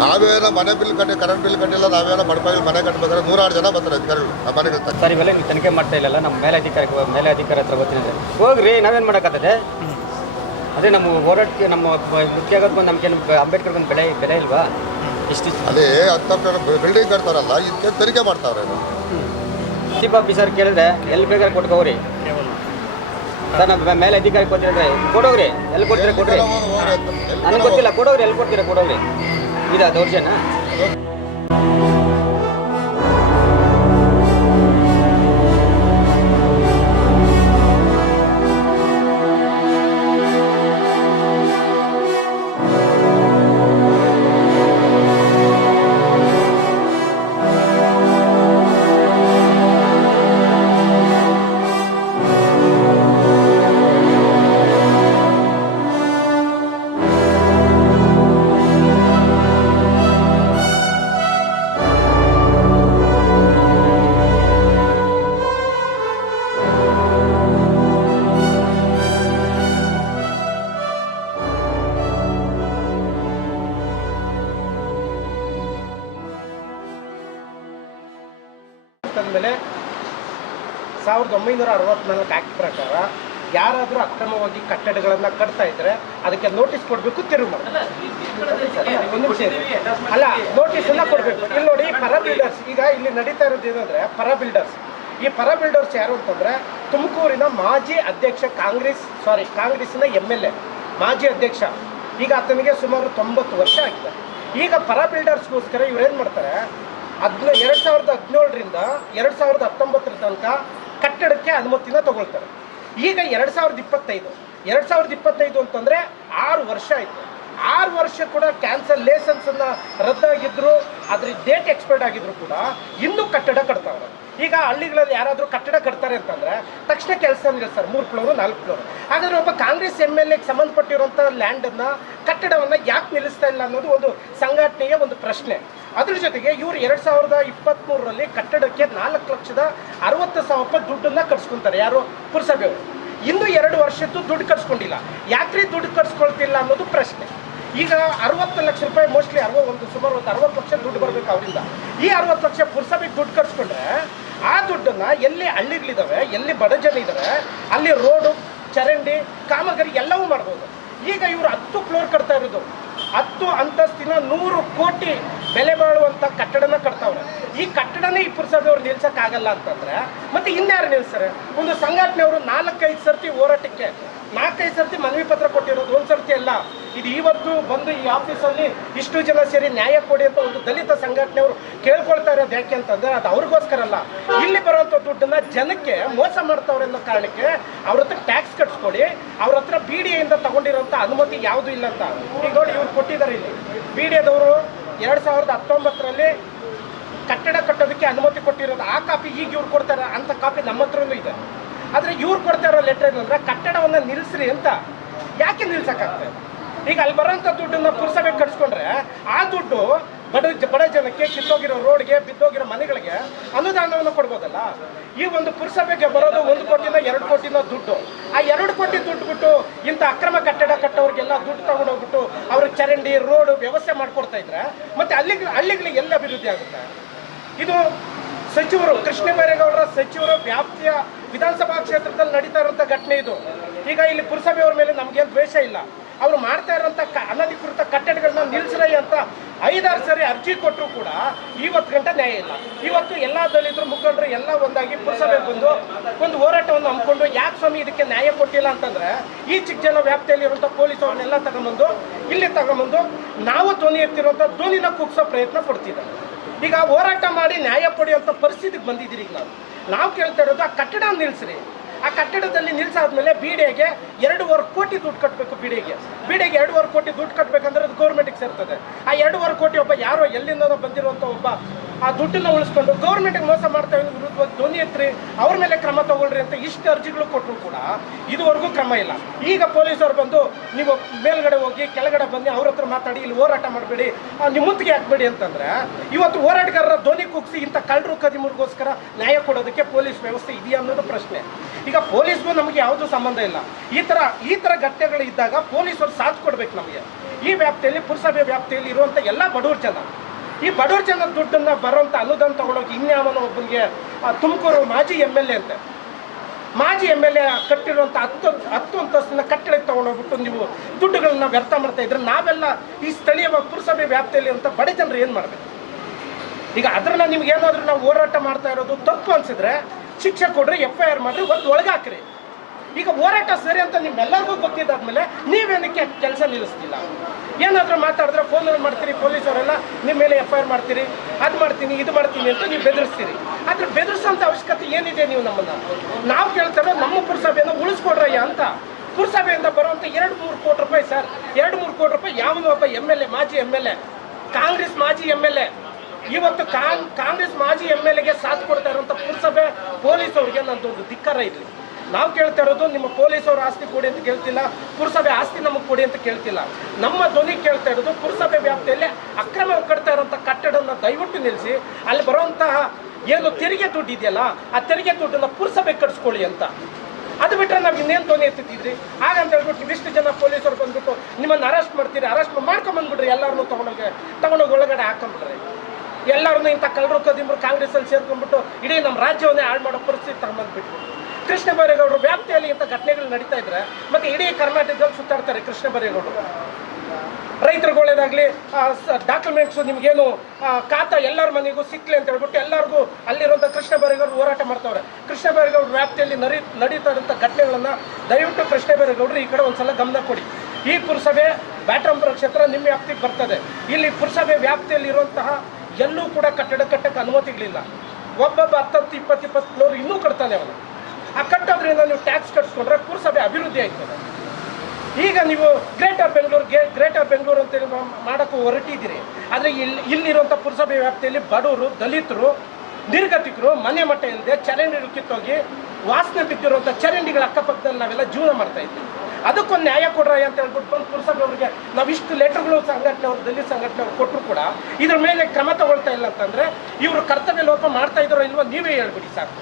ನಾವೇನೋ ಮನೆ ಬಿಲ್ ಕಟ್ಟಿ ಕರೆಂಟ್ ಬಿಲ್ ಕಟ್ಟಿಲ್ಲ ನಾವೇನೋ ಬಡಪಾಯಿಗಳು ಮನೆ ಕಟ್ಟಬೇಕಾದ್ರೆ ನೂರಾರು ಜನ ಬರ್ತಾರೆ ಅಧಿಕಾರಿಗಳು ಆ ಮನೆಗೆ ಸರ್ ಇವೆಲ್ಲ ನೀವು ತನಿಖೆ ಮಾಡ್ತಾ ಇಲ್ಲಲ್ಲ ನಮ್ಮ ಮೇಲೆ ಅಧಿಕಾರಿ ಮೇಲೆ ಅಧಿಕಾರಿ ಹತ್ರ ಗೊತ್ತಿದೆ. ಹೋಗ್ರಿ ನಾವೇನು ಮಾಡೋಕ್ಕಾಗ್ತದೆ? ಅದೇ ನಮ್ಮ ಹೋರಾಟಕ್ಕೆ ನಮ್ಮ ಮುಖ್ಯ ಆಗೋದು ಬಂದು ನಮ್ಗೆ ಅಂಬೇಡ್ಕರ್ ಬಂದು ಬೆಳೆ ಬೆಲೆ ಇಲ್ವಾ? ಇಷ್ಟು? ಅದೇ ಹತ್ತು ಬಿಲ್ಡಿಂಗ್ ಕಟ್ತಾರಲ್ಲ ಇದಕ್ಕೆ ತೆರಿಗೆ ಮಾಡ್ತಾವ್ರೆ ಚೀಫ್ ಆಫೀಸರ್ ಕೇಳಿದ್ರೆ ಎಲ್ಲಿ ಬೇಕಾದ್ರೆ ಕೊಟ್ಕೋರಿ ಸರ್ ನಮ್ಮ ಮೇಲೆ ಅಧಿಕಾರಿ ಕೊಟ್ಟಿದ್ರೆ ಕೊಡೋಗ್ರಿ ಎಲ್ಲಿ ಕೊಡ್ತೀರಾ ಕೊಡ್ರಿ. ನನಗೆ ಗೊತ್ತಿಲ್ಲ ಕೊಡೋಗ್ರಿ ಎಲ್ಲಿ ಕೊಡ್ತೀರಾ ಕೊಡೋಗ್ರಿ. ಇದಾ ದೌರ್ಜನ್ಯ ಮೇಲೆ ಸಾವಿರದ ಒಂಬೈನೂರ ಅರವತ್ನಾಲ್ಕು ಆ್ಯಕ್ಟ್ ಪ್ರಕಾರ ಯಾರಾದರೂ ಅಕ್ರಮವಾಗಿ ಕಟ್ಟಡಗಳನ್ನು ಕಟ್ತಾ ಇದ್ರೆ ಅದಕ್ಕೆ ನೋಟಿಸ್ ಕೊಡಬೇಕು ತಿರುವು ಅಲ್ಲ ನೋಟಿಸ್ ಎಲ್ಲ ಕೊಡಬೇಕು. ಇಲ್ಲಿ ನೋಡಿ ಪರ ಬಿಲ್ಡರ್ಸ್ ಈಗ ಇಲ್ಲಿ ನಡೀತಾ ಇರೋದು ಏನಂದ್ರೆ ಪರ ಬಿಲ್ಡರ್ಸ್ ಈ ಪರ ಬಿಲ್ಡರ್ಸ್ ಯಾರು ಅಂತಂದ್ರೆ ತುಮಕೂರಿನ ಮಾಜಿ ಅಧ್ಯಕ್ಷ ಕಾಂಗ್ರೆಸ್ ಸಾರಿ ಕಾಂಗ್ರೆಸ್ನ ಎಂ ಎಲ್ ಎ ಮಾಜಿ ಅಧ್ಯಕ್ಷ. ಈಗ ಆತನಿಗೆ ಸುಮಾರು ತೊಂಬತ್ತು ವರ್ಷ ಆಗಿದೆ. ಈಗ ಪರ ಬಿಲ್ಡರ್ಸ್ಗೋಸ್ಕರ ಇವ್ರೇನು ಮಾಡ್ತಾರೆ ಹದಿನ ಎರಡು ಸಾವಿರದ ಹದಿನೇಳರಿಂದ ಎರಡು ಸಾವಿರದ ಹತ್ತೊಂಬತ್ತರ ತನಕ ಕಟ್ಟಡಕ್ಕೆ ಅನುಮತಿನ ತಗೊಳ್ತಾರೆ. ಈಗ ಎರಡು ಸಾವಿರದ ಇಪ್ಪತ್ತೈದು. ಎರಡು ಸಾವಿರದ ಇಪ್ಪತ್ತೈದು ಅಂತಂದರೆ ಆರು ವರ್ಷ ಆಯಿತು. ಆರು ವರ್ಷ ಕೂಡ ಕ್ಯಾನ್ಸಲ್ ಲೇಸನ್ಸನ್ನು ರದ್ದಾಗಿದ್ರು ಅದ್ರ ಡೇಟ್ ಎಕ್ಸ್ಪೈರ್ಡ್ ಆಗಿದ್ರು ಕೂಡ ಇನ್ನೂ ಕಟ್ಟಡ ಕಟ್ತಾವ್ರೆ. ಈಗ ಹಳ್ಳಿಗಳಲ್ಲಿ ಯಾರಾದರೂ ಕಟ್ಟಡ ಕಟ್ತಾರೆ ಅಂತಂದ್ರೆ ತಕ್ಷಣ ಕೆಲಸ ನಿಲ್ಲಿಸ್ತಾರೆ ಮೂರು ಫ್ಲೋರು, ನಾಲ್ಕು ಫ್ಲೋರು. ಹಾಗಾದ್ರೆ ಒಬ್ಬ ಕಾಂಗ್ರೆಸ್ ಎಂ ಎಲ್ ಎಗೆ ಸಂಬಂಧಪಟ್ಟಿರುವಂಥ ಲ್ಯಾಂಡನ್ನು ಕಟ್ಟಡವನ್ನು ಯಾಕೆ ನಿಲ್ಲಿಸ್ತಾ ಇಲ್ಲ ಅನ್ನೋದು ಒಂದು ಸಂಘಟನೆಯ ಒಂದು ಪ್ರಶ್ನೆ. ಅದ್ರ ಜೊತೆಗೆ ಇವರು ಎರಡು ಸಾವಿರದ ಇಪ್ಪತ್ತ್ಮೂರರಲ್ಲಿ ಕಟ್ಟಡಕ್ಕೆ ನಾಲ್ಕು ಲಕ್ಷದ ಅರವತ್ತು ಸಾವಿರ ರೂಪಾಯಿ ದುಡ್ಡನ್ನು ಕಟ್ಸ್ಕೊತಾರೆ. ಯಾರು? ಪುರಸಭೆಯವರು ಇನ್ನು ಎರಡು ವರ್ಷದ್ದು ದುಡ್ಡು ಕಟ್ಸ್ಕೊಂಡಿಲ್ಲ. ಯಾಕ್ರಿ ದುಡ್ಡು ಕಟ್ಸ್ಕೊಳ್ತಿಲ್ಲ ಅನ್ನೋದು ಪ್ರಶ್ನೆ. ಈಗ ಅರವತ್ತು ಲಕ್ಷ ರೂಪಾಯಿ ಮೋಸ್ಟ್ಲಿ ಅರವತ್ತು ಒಂದು ಸುಮಾರು ಒಂದು ಅರವತ್ತು ಲಕ್ಷ ದುಡ್ಡು ಬರಬೇಕು ಅವರಿಂದ. ಈ ಅರವತ್ತು ಲಕ್ಷ ಪುರಸಭೆಗೆ ದುಡ್ಡು ಕಟ್ಸ್ಕೊಂಡ್ರೆ ಆ ದುಡ್ಡನ್ನ ಎಲ್ಲಿ ಹಳ್ಳಿಗಳಿದಾವೆ, ಎಲ್ಲಿ ಬಡ ಜನ ಇದಾವೆ ಅಲ್ಲಿ ರೋಡು ಚರಂಡಿ, ಕಾಮಗಾರಿ ಎಲ್ಲವೂ ಮಾಡ್ಬೋದು. ಈಗ ಇವರು ಹತ್ತು ಫ್ಲೋರ್ ಕಟ್ತಾ ಇರೋದು. ಹತ್ತು ಅಂತಸ್ತಿನ ನೂರು ಕೋಟಿ ಬೆಲೆ ಬಾಳುವಂಥ ಕಟ್ಟಡನ ಕಟ್ತಾವ್ರೆ. ಈ ಕಟ್ಟಡನೇ ಇಬ್ಬರು ಪುರಸಭೆಯವ್ರು ನಿಲ್ಸೋಕ್ಕಾಗಲ್ಲ ಅಂತಂದ್ರೆ, ಮತ್ತೆ ಇನ್ಯಾರು ನಿಲ್ಸ್ತಾರೆ? ಒಂದು ಸಂಘಟನೆಯವರು ನಾಲ್ಕೈದು ಸರ್ತಿ ಹೋರಾಟಕ್ಕೆ ನಾಲ್ಕೈದು ಸರ್ತಿ ಮನವಿ ಪತ್ರ ಕೊಟ್ಟಿರೋದು, ಒಂದು ಸರ್ತಿ ಅಲ್ಲ. ಇದು ಇವತ್ತು ಬಂದು ಈ ಆಫೀಸಲ್ಲಿ ಇಷ್ಟು ಜನ ಸೇರಿ ನ್ಯಾಯ ಕೊಡಿ ಅಂತ ಒಂದು ದಲಿತ ಸಂಘಟನೆಯವರು ಕೇಳ್ಕೊಳ್ತಾ ಇರೋದು ಯಾಕೆ ಅಂತಂದ್ರೆ ಅದು ಅವ್ರಿಗೋಸ್ಕರ ಅಲ್ಲ. ಇಲ್ಲಿ ಬರುವಂಥ ದುಡ್ಡನ್ನ ಜನಕ್ಕೆ ಮೋಸ ಮಾಡ್ತಾವ್ರೆ ಅನ್ನೋ ಕಾರಣಕ್ಕೆ ಅವ್ರ ಹತ್ರ ಟ್ಯಾಕ್ಸ್ ಕಟ್ಸ್ಕೊಡಿ ಅವ್ರ ಹತ್ರ ಬಿ ಡಿ ಎಯಿಂದ ತಗೊಂಡಿರೋಂಥ ಅನುಮತಿ ಯಾವುದೂ ಇಲ್ಲ ಅಂತ. ಈಗ ನೋಡಿ ಇವ್ರು ಕೊಟ್ಟಿದ್ದಾರೆ ಇಲ್ಲಿ. ಬಿ ಡಿ ಎದವರು ಎರಡು ಸಾವಿರದ ಹತ್ತೊಂಬತ್ತರಲ್ಲಿ ಕಟ್ಟಡ ಕಟ್ಟೋದಕ್ಕೆ ಅನುಮತಿ ಕೊಟ್ಟಿರೋದು, ಆ ಕಾಪಿ ಈಗ ಇವ್ರು ಕೊಡ್ತಾರೆ, ಅಂತ ಕಾಪಿ ನಮ್ಮ ಹತ್ರನೂ ಇದೆ. ಆದರೆ ಇವ್ರು ಕೊಡ್ತಾ ಇರೋ ಲೆಟರ್ ಏನಂದ್ರೆ ಕಟ್ಟಡವನ್ನು ನಿಲ್ಲಿಸ್ರಿ ಅಂತ. ಯಾಕೆ ನಿಲ್ಸಕ್ಕಾಗ್ತದೆ ಈಗ ಅಲ್ಲಿ ಬರೋಂಥ ದುಡ್ಡನ್ನ ಪುರಸಭೆ ಕಟ್ಸ್ಕೊಂಡ್ರೆ ಆ ದುಡ್ಡು ಬಡ ಬಡ ಜನಕ್ಕೆ ಕಿತ್ತೋಗಿರೋ ರೋಡ್ಗೆ, ಬಿದ್ದೋಗಿರೋ ಮನೆಗಳಿಗೆ ಅನುದಾನವನ್ನು ಕೊಡ್ಬೋದಲ್ಲ? ಈ ಒಂದು ಪುರಸಭೆಗೆ ಬರೋದು ಒಂದು ಕೋಟಿನ ಎರಡು ಕೋಟಿನ ದುಡ್ಡು. ಆ ಎರಡು ಕೋಟಿ ದುಡ್ಡು ಬಿಟ್ಟು ಇಂಥ ಅಕ್ರಮ ಕಟ್ಟಡ ಕಟ್ಟೋರಿಗೆಲ್ಲ ದುಡ್ಡು ತಗೊಂಡೋಗ್ಬಿಟ್ಟು ಅವ್ರ ಚರಂಡಿ, ರೋಡು ವ್ಯವಸ್ಥೆ ಮಾಡ್ಕೊಡ್ತಾ ಇದ್ರೆ ಮತ್ತೆ ಅಲ್ಲಿ ಹಳ್ಳಿಗಳಿಗೆ ಎಲ್ಲ ಅಭಿವೃದ್ಧಿ ಆಗುತ್ತೆ? ಇದು ಸಚಿವರು, ಕೃಷ್ಣ ಬೈರೇಗೌಡರ ಸಚಿವರ ವ್ಯಾಪ್ತಿಯ ವಿಧಾನಸಭಾ ಕ್ಷೇತ್ರದಲ್ಲಿ ನಡೀತಾ ಇರುವಂಥ ಘಟನೆ ಇದು. ಈಗ ಇಲ್ಲಿ ಪುರಸಭೆಯವ್ರ ಮೇಲೆ ನಮಗೇನು ದ್ವೇಷ ಇಲ್ಲ. ಅವರು ಮಾಡ್ತಾ ಇರೋಂಥ ಅನಧಿಕೃತ ಕಟ್ಟಡಗಳನ್ನ ನಿಲ್ಲಿಸ್ರೈ ಅಂತ ಐದಾರು ಸರಿ ಅರ್ಜಿ ಕೊಟ್ಟರು ಕೂಡ ಇವತ್ತು ಗಂಟೆ ನ್ಯಾಯ ಇಲ್ಲ. ಇವತ್ತು ಎಲ್ಲ ದಲಿತರು, ಮುಖಂಡರು ಎಲ್ಲ ಒಂದಾಗಿ ಪುರಸಭೆ ಬಂದು ಒಂದು ಹೋರಾಟವನ್ನು ಹಮ್ಮಿಕೊಂಡು ಯಾಕೆ ಸ್ವಾಮಿ ಇದಕ್ಕೆ ನ್ಯಾಯ ಕೊಟ್ಟಿಲ್ಲ ಅಂತಂದ್ರೆ ಈ ಚಿಕ್ಕ ಜನ ವ್ಯಾಪ್ತಿಯಲ್ಲಿ ಇರುವಂಥ ಪೊಲೀಸ್ ಅವ್ರನ್ನೆಲ್ಲ ತಗೊಂಬಂದು, ಇಲ್ಲಿ ತಗೊಂಬಂದು ನಾವು ಧ್ವನಿ ಎತ್ತಿರುವಂಥ ಧ್ವನಿನ ಕುಗ್ಸೋ ಪ್ರಯತ್ನ ಪಡ್ತಿದ್ದಾರೆ. ಈಗ ಹೋರಾಟ ಮಾಡಿ ನ್ಯಾಯ ಪಡೆಯುವಂಥ ಪರಿಸ್ಥಿತಿಗೆ ಬಂದಿದ್ದೀರಿ ಈಗ ನಾವು. ನಾವು ಕೇಳ್ತಾ ಇರೋದು ಆ ಕಟ್ಟಡ ನಿಲ್ಲಿಸ್ರಿ ಆ ಕಟ್ಟಡದಲ್ಲಿ ನಿಲ್ಸಾದ್ಮೇಲೆ ಬಿಡಿಎಗೆ ಎರಡೂವರೆ ಕೋಟಿ ದುಡ್ಡು ಕಟ್ಟಬೇಕು ಬಿಡೆಗೆ. ಬಿಡೆಗೆ ಎರಡೂವರೆ ಕೋಟಿ ದುಡ್ಡು ಕಟ್ಟಬೇಕಂದ್ರೆ ಅದು ಗೌರ್ಮೆಂಟಿಗೆ ಸೇರ್ತದೆ. ಆ ಎರಡೂವರೆ ಕೋಟಿ ಒಬ್ಬ ಯಾರೋ ಎಲ್ಲಿಂದನೋ ಬಂದಿರುವಂಥ ಒಬ್ಬ ಆ ದುಡ್ಡನ್ನ ಉಳಿಸ್ಕೊಂಡು ಗೌರ್ಮೆಂಟ್ಗೆ ಮೋಸ ಮಾಡ್ತಾ ಇರೋ ವಿರುದ್ಧವಾಗಿ ಧ್ವನಿ ಎತ್ರಿ ಅವ್ರ ಮೇಲೆ ಕ್ರಮ ತಗೊಳ್ರಿ ಅಂತ ಇಷ್ಟು ಅರ್ಜಿಗಳು ಕೊಟ್ಟರು ಕೂಡ ಇದುವರೆಗೂ ಕ್ರಮ ಇಲ್ಲ. ಈಗ ಪೊಲೀಸರು ಬಂದು ನೀವು ಮೇಲ್ಗಡೆ ಹೋಗಿ ಕೆಳಗಡೆ ಬಂದು ಅವ್ರ ಹತ್ರ ಮಾತಾಡಿ, ಇಲ್ಲಿ ಹೋರಾಟ ಮಾಡಬೇಡಿ ನಿಮ್ಮ ಮುತ್ತಿಗೆ ಹಾಕ್ಬೇಡಿ ಅಂತಂದ್ರೆ ಇವತ್ತು ಹೋರಾಟಗಾರರ ಧ್ವನಿ ಕುಗ್ಸಿ ಇಂಥ ಕಳ್ಳರು ಕದಿಮರಿಗೋಸ್ಕರ ನ್ಯಾಯ ಕೊಡೋದಕ್ಕೆ ಪೊಲೀಸ್ ವ್ಯವಸ್ಥೆ ಇದೆಯಾ ಅನ್ನೋದು ಪ್ರಶ್ನೆ. ಈಗ ಪೊಲೀಸ್ಗೂ ನಮಗೆ ಯಾವುದೂ ಸಂಬಂಧ ಇಲ್ಲ. ಈ ಥರ ಈ ಥರ ಘಟನೆಗಳು ಇದ್ದಾಗ ಪೊಲೀಸರು ಸಾಥ್ ಕೊಡ್ಬೇಕು ನಮಗೆ. ಈ ವ್ಯಾಪ್ತಿಯಲ್ಲಿ, ಪುರಸಭೆ ವ್ಯಾಪ್ತಿಯಲ್ಲಿ ಇರುವಂಥ ಎಲ್ಲ ಬಡವ್ರ ಜನ. ಈ ಬಡವ್ರ ಜನ ದುಡ್ಡನ್ನ ಬರೋಂಥ ಅನುದಾನ ತಗೊಂಡೋಗಿ ಇನ್ಯಾವನ ಒಬ್ಬನಿಗೆ ತುಮಕೂರು ಮಾಜಿ ಎಂ ಎಲ್ ಎ ಅಂತೆ. ಮಾಜಿ ಎಂ ಎಲ್ ಎ ಕಟ್ಟಿರುವಂಥ ಹತ್ತು ಹತ್ತು ಅಂತಸ್ತಿನ ಕಟ್ಟಡಕ್ಕೆ ತಗೊಂಡೋಗ್ಬಿಟ್ಟು ನೀವು ದುಡ್ಡುಗಳನ್ನ ವ್ಯರ್ಥ ಮಾಡ್ತಾ ಇದ್ರೆ ನಾವೆಲ್ಲ ಈ ಸ್ಥಳೀಯ ಪುರಸಭೆ ವ್ಯಾಪ್ತಿಯಲ್ಲಿ ಅಂತ ಬಡ ಜನರು ಏನು ಮಾಡಬೇಕು? ಈಗ ಅದ್ರನ್ನ ನಿಮ್ಗೆ ಏನಾದರೂ ನಾವು ಹೋರಾಟ ಮಾಡ್ತಾ ಇರೋದು ತಪ್ಪು ಅನ್ಸಿದ್ರೆ ಶಿಕ್ಷೆ ಕೊಡ್ರಿ ಎಫ್ ಐ ಆರ್ ಮಾಡ್ರಿ ಒಂದು ಒಳಗೆ ಹಾಕ್ರಿ. ಈಗ ಹೋರಾಟ ಸರಿ ಅಂತ ನಿಮ್ಮೆಲ್ಲರಿಗೂ ಗೊತ್ತಿದ್ದಾದ್ಮೇಲೆ ನೀವೇನಕ್ಕೆ ಕೆಲಸ ನಿಲ್ಲಿಸ್ತಿಲ್ಲ? ಏನಾದರೂ ಮಾತಾಡಿದ್ರೆ ಫೋನ್ ಮಾಡ್ತೀರಿ ಪೊಲೀಸವರೆಲ್ಲ ನಿಮ್ಮ ಮೇಲೆ ಎಫ್ ಐ ಆರ್ ಮಾಡ್ತೀರಿ, ಅದು ಮಾಡ್ತೀನಿ, ಇದು ಮಾಡ್ತೀನಿ ಅಂತ ನೀವು ಬೆದರಿಸ್ತೀರಿ. ಆದ್ರೆ ಬೆದರಿಸೋಂಥ ಅವಶ್ಯಕತೆ ಏನಿದೆ ನೀವು ನಮ್ಮನ್ನ? ನಾವು ಕೇಳ್ತಾರೋ ನಮ್ಮ ಪುರಸಭೆಯನ್ನು ಉಳಿಸ್ಕೊಡ್ರಯ್ಯ ಅಂತ. ಪುರಸಭೆಯಿಂದ ಬರುವಂಥ ಎರಡು ಮೂರು ಕೋಟಿ ರೂಪಾಯಿ ಸರ್, ಎರಡು ಮೂರು ಕೋಟಿ ರೂಪಾಯಿ ಯಾವನೋ ಒಬ್ಬ ಎಂ ಎಲ್ ಎ ಮಾಜಿ ಎಂ ಎಲ್ ಎ ಕಾಂಗ್ರೆಸ್ ಮಾಜಿ ಎಂ ಎಲ್ ಎ ಇವತ್ತು ಕಾಂಗ್ ಕಾಂಗ್ರೆಸ್ ಮಾಜಿ ಎಂ ಎಲ್ ಎಗೆ ಸಾಥ್ ಕೊಡ್ತಾ ಇರುವಂತ ಪುರಸಭೆ ಪೊಲೀಸ್ ಅವರಿಗೆ ನಂದೊಂದು ಧಿಕ್ಕಾರ ಇರಲಿ. ನಾವು ಕೇಳ್ತಾ ಇರೋದು ನಿಮ್ಮ ಪೊಲೀಸ್ ಅವ್ರ ಆಸ್ತಿ ಕೊಡಿ ಅಂತ ಕೇಳ್ತಿಲ್ಲ, ಪುರಸಭೆ ಆಸ್ತಿ ನಮಗೆ ಕೊಡಿ ಅಂತ ಕೇಳ್ತಿಲ್ಲ. ನಮ್ಮ ಧ್ವನಿ ಕೇಳ್ತಾ ಇರೋದು ಪುರಸಭೆ ವ್ಯಾಪ್ತಿಯಲ್ಲಿ ಅಕ್ರಮ ಕಟ್ತಾ ಇರೋಂಥ ಕಟ್ಟಡನ ದಯವಿಟ್ಟು ನಿಲ್ಲಿಸಿ ಅಲ್ಲಿ ಬರುವಂತಹ ಏನು ತೆರಿಗೆ ದುಡ್ಡು ಇದೆಯಲ್ಲ, ಆ ತೆರಿಗೆ ದುಡ್ಡನ್ನ ಪುರಸಭೆ ಕಟ್ಸ್ಕೊಳ್ಳಿ ಅಂತ. ಅದು ಬಿಟ್ಟರೆ ನಾವು ಇನ್ನೇನು ಧ್ವನಿ ಎತ್ತಿದ್ರಿ ಹಾಗಂತ ಹೇಳ್ಬಿಟ್ಟು ಇವಿಷ್ಟು ಜನ ಪೊಲೀಸರು ಬಂದ್ಬಿಟ್ಟು ನಿಮ್ಮನ್ನು ಅರೆಸ್ಟ್ ಮಾಡ್ತೀರಿ, ಅರೆಸ್ಟ್ ಮಾಡ್ಕೊಂಬಂದ್ಬಿಡ್ರಿ ಎಲ್ಲರನ್ನೂ ತಗೊಂಡೋಗಿ ತಗೊಂಡೋಗಿ ಒಳಗಡೆ ಹಾಕೊಂಡ್ಬಿಡ್ರಿ. ಎಲ್ಲರನ್ನೂ ಇಂಥ ಕಳ್ಳರು, ಕದಿಮರು ಕಾಂಗ್ರೆಸ್ಸಲ್ಲಿ ಸೇರ್ಕೊಂಡ್ಬಿಟ್ಟು ಇಡೀ ನಮ್ಮ ರಾಜ್ಯವನ್ನೇ ಹಾಳು ಮಾಡೋ ಪರಿಸ್ಥಿತಿ ತಗೊಂಡ್ಬಿಟ್ಟು ಕೃಷ್ಣ ಬೈರೇಗೌಡರು ವ್ಯಾಪ್ತಿಯಲ್ಲಿ ಇಂಥ ಘಟನೆಗಳು ನಡೀತಾ ಇದ್ರೆ ಮತ್ತೆ ಇಡೀ ಕರ್ನಾಟಕದಲ್ಲಿ ಸುತ್ತಾಡ್ತಾರೆ ಕೃಷ್ಣ ಬೈರೇಗೌಡರು. ರೈತರಿಗೆ ಡಾಕ್ಯುಮೆಂಟ್ಸು ನಿಮಗೇನು ಖಾತಾ ಎಲ್ಲರ ಮನೆಗೂ ಸಿಕ್ಕಲಿ ಅಂತ ಹೇಳ್ಬಿಟ್ಟು ಎಲ್ಲರಿಗೂ ಅಲ್ಲಿರುವಂಥ ಕೃಷ್ಣ ಬೈರೇಗೌಡರು ಹೋರಾಟ ಮಾಡ್ತಾವ್ರೆ. ಕೃಷ್ಣ ಬೈರೇಗೌಡರ ವ್ಯಾಪ್ತಿಯಲ್ಲಿ ನರಿ, ನಡೀತಾ ಇರೋಂಥ ಘಟನೆಗಳನ್ನು ದಯವಿಟ್ಟು ಕೃಷ್ಣ ಬೈರೇಗೌಡರು ಈ ಕಡೆ ಒಂದ್ಸಲ ಗಮನ ಕೊಡಿ. ಈ ಪುರಸಭೆ ಬ್ಯಾಟಂಪುರ ಕ್ಷೇತ್ರ ನಿಮ್ಮ ವ್ಯಾಪ್ತಿಗೆ ಬರ್ತದೆ. ಇಲ್ಲಿ ಪುರಸಭೆ ವ್ಯಾಪ್ತಿಯಲ್ಲಿ ಇರುವಂತಹ ಎಲ್ಲೂ ಕೂಡ ಕಟ್ಟಡ ಕಟ್ಟಕ್ಕೆ ಅನುಮತಿಗಳಿಲ್ಲ ಒಬ್ಬೊಬ್ಬ ಹತ್ತತ್ತು, ಇಪ್ಪತ್ತು ಇಪ್ಪತ್ತು ಫ್ಲೋರ್ ಇನ್ನೂ ಕಟ್ತಾನೆ ಅವನು. ಆ ಕಟ್ಟೋದ್ರಿಂದ ನೀವು ಟ್ಯಾಕ್ಸ್ ಕಟ್ಸ್ಕೊಂಡ್ರೆ ಪುರಸಭೆ ಅಭಿವೃದ್ಧಿ ಆಯ್ತದೆ ಈಗ ನೀವು ಗ್ರೇಟರ್ ಬೆಂಗಳೂರು ಗ್ರೇಟರ್ ಬೆಂಗಳೂರು ಅಂತೇಳಿ ಮಾಡಕ್ಕೆ ಹೊರಟಿದ್ದೀರಿ. ಆದರೆ ಇಲ್ಲಿ ಇಲ್ಲಿರುವಂಥ ಪುರಸಭೆ ವ್ಯಾಪ್ತಿಯಲ್ಲಿ ಬಡವರು, ದಲಿತರು ನಿರ್ಗತಿಕರು ಮನೆ ಮಟ್ಟ ಇಲ್ಲದೆ ಚರಂಡಿ ಕಿತ್ತೋಗಿ ವಾಸನೆ ಬಿದ್ದಿರುವಂಥ ಚರಂಡಿಗಳ ಅಕ್ಕಪಕ್ಕದಲ್ಲಿ ನಾವೆಲ್ಲ ಜೀವನ ಮಾಡ್ತಾ ಇದ್ವಿ. ಅದಕ್ಕೊಂದು ನ್ಯಾಯ ಕೊಡ್ರಿ ಅಂತ ಹೇಳ್ಬಿಟ್ಟು ಬಂದು ಪುರಸಭೆ ಅವರಿಗೆ ನಾವು ಇಷ್ಟು ಲೆಟರ್ಗಳು ಸಂಘಟನೆ ಅವರು, ದಲಿತ ಸಂಘಟನೆ ಅವ್ರು ಕೊಟ್ಟರು ಕೂಡ ಇದ್ರ ಮೇಲೆ ಕ್ರಮ ತಗೊಳ್ತಾ ಇಲ್ಲ ಅಂತಂದ್ರೆ ಇವರು ಕರ್ತವ್ಯ ಲೋಪ ಮಾಡ್ತಾ ಇದ್ದಾರೋ ಇಲ್ವೋ ನೀವೇ ಹೇಳ್ಬಿಡಿ ಸಾಕು.